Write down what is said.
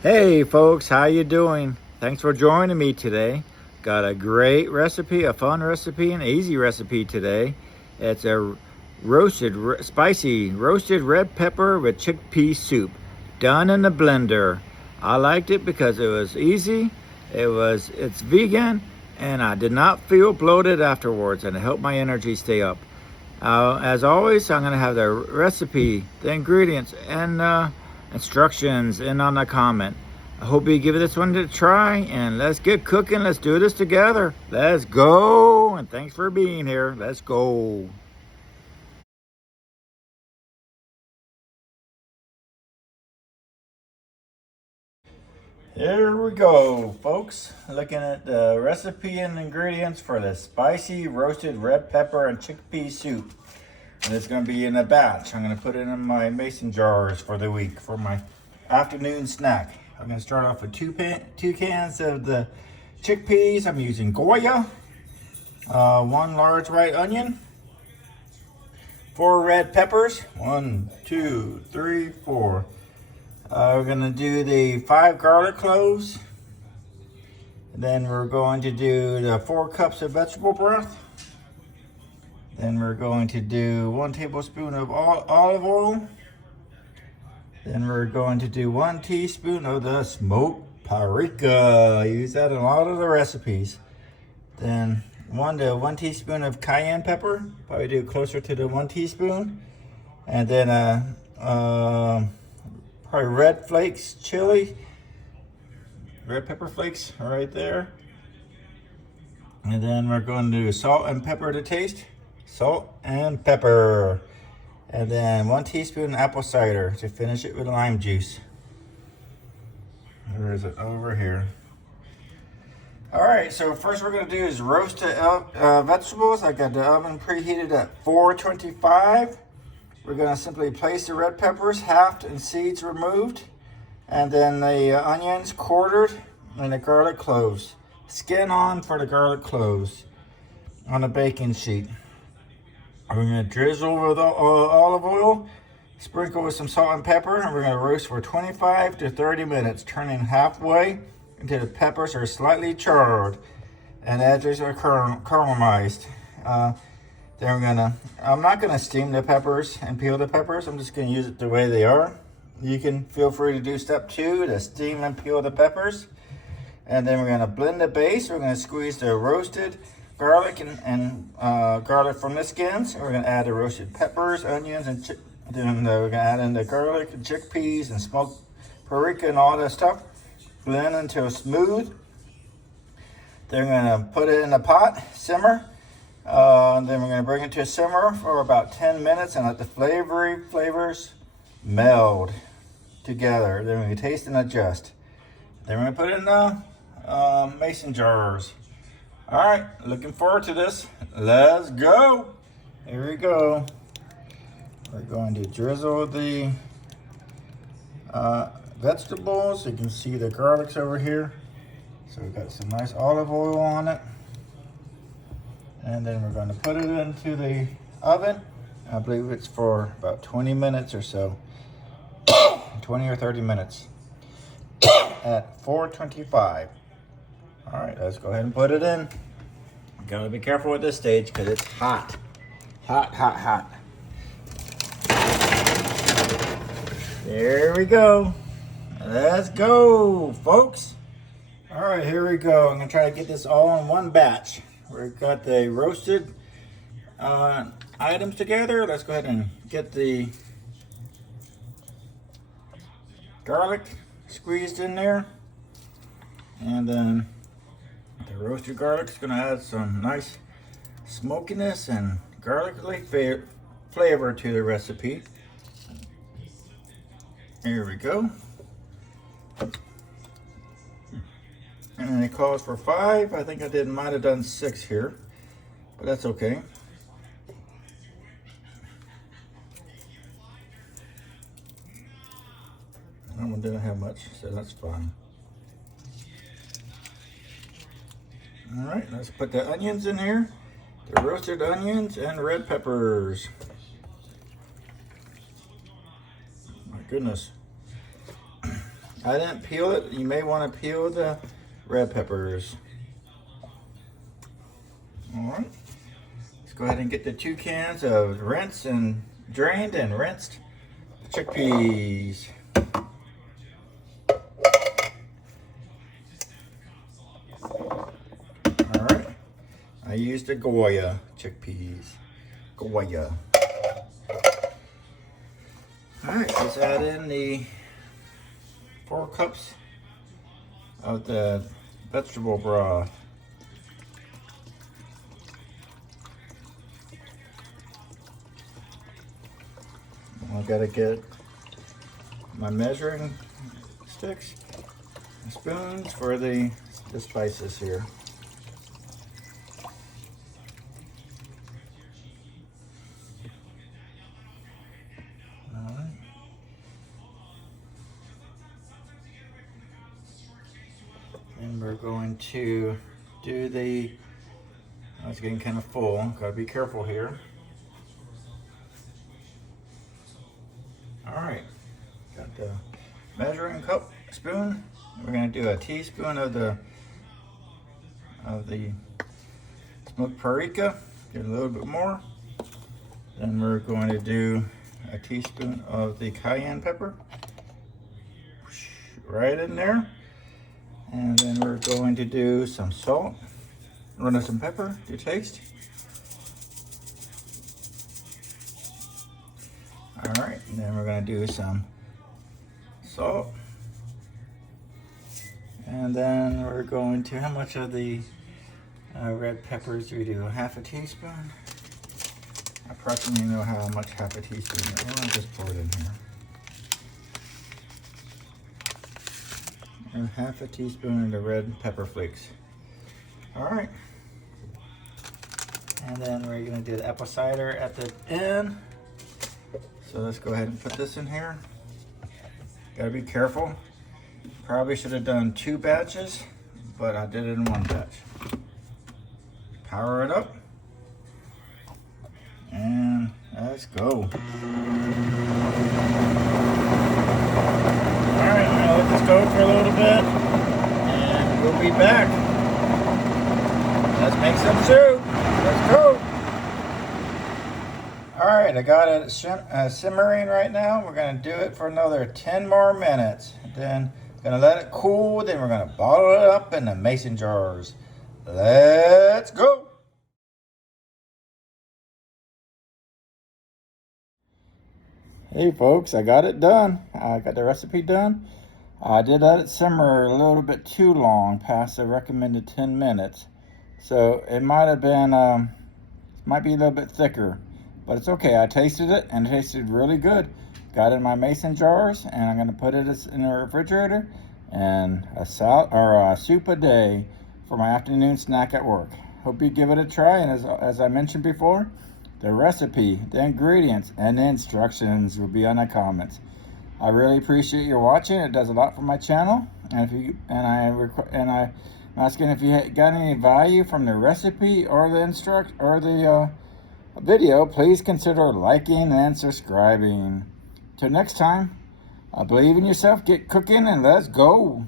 Hey folks, how you doing? Thanks for joining me today. Got a great recipe, a fun recipe, an easy recipe today. It's a spicy roasted red pepper with chickpea soup, done in a blender. I liked it because it was easy, it's vegan, and I did not feel bloated afterwards, and it helped my energy stay up. As always, I'm gonna have the recipe, the ingredients, and instructions in on the comment. I hope you give this one a try, and let's get cooking. Let's do this together. Let's go, and thanks for being here. Let's go. Here we go, folks. Looking at the recipe and ingredients for the spicy roasted red pepper and chickpea soup. And it's going to be in a batch. I'm going to put it in my mason jars for the week for my afternoon snack. I'm going to start off with two cans of the chickpeas. I'm using Goya, one large white onion, 4 red peppers, 1, 2, 3, 4. We're going to do the 5 garlic cloves. Then we're going to do the 4 cups of vegetable broth. Then we're going to do 1 tablespoon of olive oil. Then we're going to do 1 teaspoon of the smoked paprika. I use that in a lot of the recipes. Then 1 teaspoon of cayenne pepper. Probably do closer to the 1 teaspoon. And then probably red flakes chili. Red pepper flakes right there. And then we're going to do salt and pepper to taste. Salt and pepper. And then 1 teaspoon apple cider to finish it with lime juice. Where is it? Over here. Alright, so first we're going to do is roast the vegetables. I got the oven preheated at 425. We're going to simply place the red peppers halved and seeds removed. And then the onions quartered and the garlic cloves. Skin on for the garlic cloves on a baking sheet. We're going to drizzle with olive oil, sprinkle with some salt and pepper, and we're going to roast for 25 to 30 minutes, turning halfway until the peppers are slightly charred and edges are caramelized. I'm not going to steam the peppers and peel the peppers. I'm just going to use it the way they are. You can feel free to do step 2 to steam and peel the peppers. And then we're going to blend the base. We're going to squeeze the roasted garlic and garlic from the skins. We're going to add the roasted peppers, onions, and then we're going to add in the garlic and chickpeas and smoked paprika and all that stuff. Blend until smooth. Then we're going to put it in a pot, simmer. Then we're going to bring it to a simmer for about 10 minutes and let the flavors meld together. Then we're going to taste and adjust. Then we're going to put it in the mason jars. All right, looking forward to this. Let's go. Here we go. We're going to drizzle the vegetables. You can see the garlic's over here. So we've got some nice olive oil on it. And then we're going to put it into the oven. I believe it's for about 20 minutes or so. 20 or 30 minutes at 425. All right, let's go ahead and put it in. Gotta be careful at this stage because it's hot. Hot, hot, hot. There we go. Let's go, folks. All right, here we go. I'm gonna try to get this all in one batch. We've got the roasted items together. Let's go ahead and get the garlic squeezed in there. And then the roasted garlic is going to add some nice smokiness and garlic-like flavor to the recipe. Here we go. And it calls for 5. I think I might have done 6 here, but that's okay. That one didn't have much, so that's fine. All right, let's put the onions in here. The roasted onions and red peppers. My goodness. I didn't peel it. You may want to peel the red peppers. All right. Let's go ahead and get the 2 cans of rinsed and drained and rinsed chickpeas. All right. I used the Goya chickpeas. Goya. All right. Let's add in the 4 cups of the vegetable broth. I gotta get my measuring sticks and spoons for the spices here. All right. And we're going to do the, oh, it's getting kind of full, gotta be careful here. All right, got the measuring cup, spoon. We're gonna do a teaspoon of the smoked paprika, get a little bit more. Then we're going to do a teaspoon of the cayenne pepper, right in there. And then we're going to do some salt, run of some pepper to taste. All right, and then we're gonna do some salt. And then we're going to, how much of the red peppers do we do? 1/2 teaspoon? I approximately know how much 1/2 teaspoon is. I'll just pour it in here. And 1/2 teaspoon of the red pepper flakes. All right. And then we're gonna do the apple cider at the end. So let's go ahead and put this in here. Gotta be careful. Probably should have done 2 batches, but I did it in 1 batch. Power it up. And let's go. All right, now let this go for a little bit, and we'll be back. Let's make some soup. Let's go. All right, I got it simmering right now. We're gonna do it for another 10 more minutes. Then gonna let it cool. Then we're gonna bottle it up in the mason jars. Let's go. Hey folks, I got it done. I got the recipe done. I did let it simmer a little bit too long, past the recommended 10 minutes. So it might have been, might be a little bit thicker. But it's okay. I tasted it and it tasted really good. Got it in my mason jars, and I'm gonna put it in the refrigerator, and a soup a day for my afternoon snack at work. Hope you give it a try, and as I mentioned before, the recipe, the ingredients, and the instructions will be on the comments. I really appreciate your watching. It does a lot for my channel, and I'm asking if you got any value from the recipe or the video, please consider liking and subscribing. Till next time, I believe in yourself, get cooking, and let's go.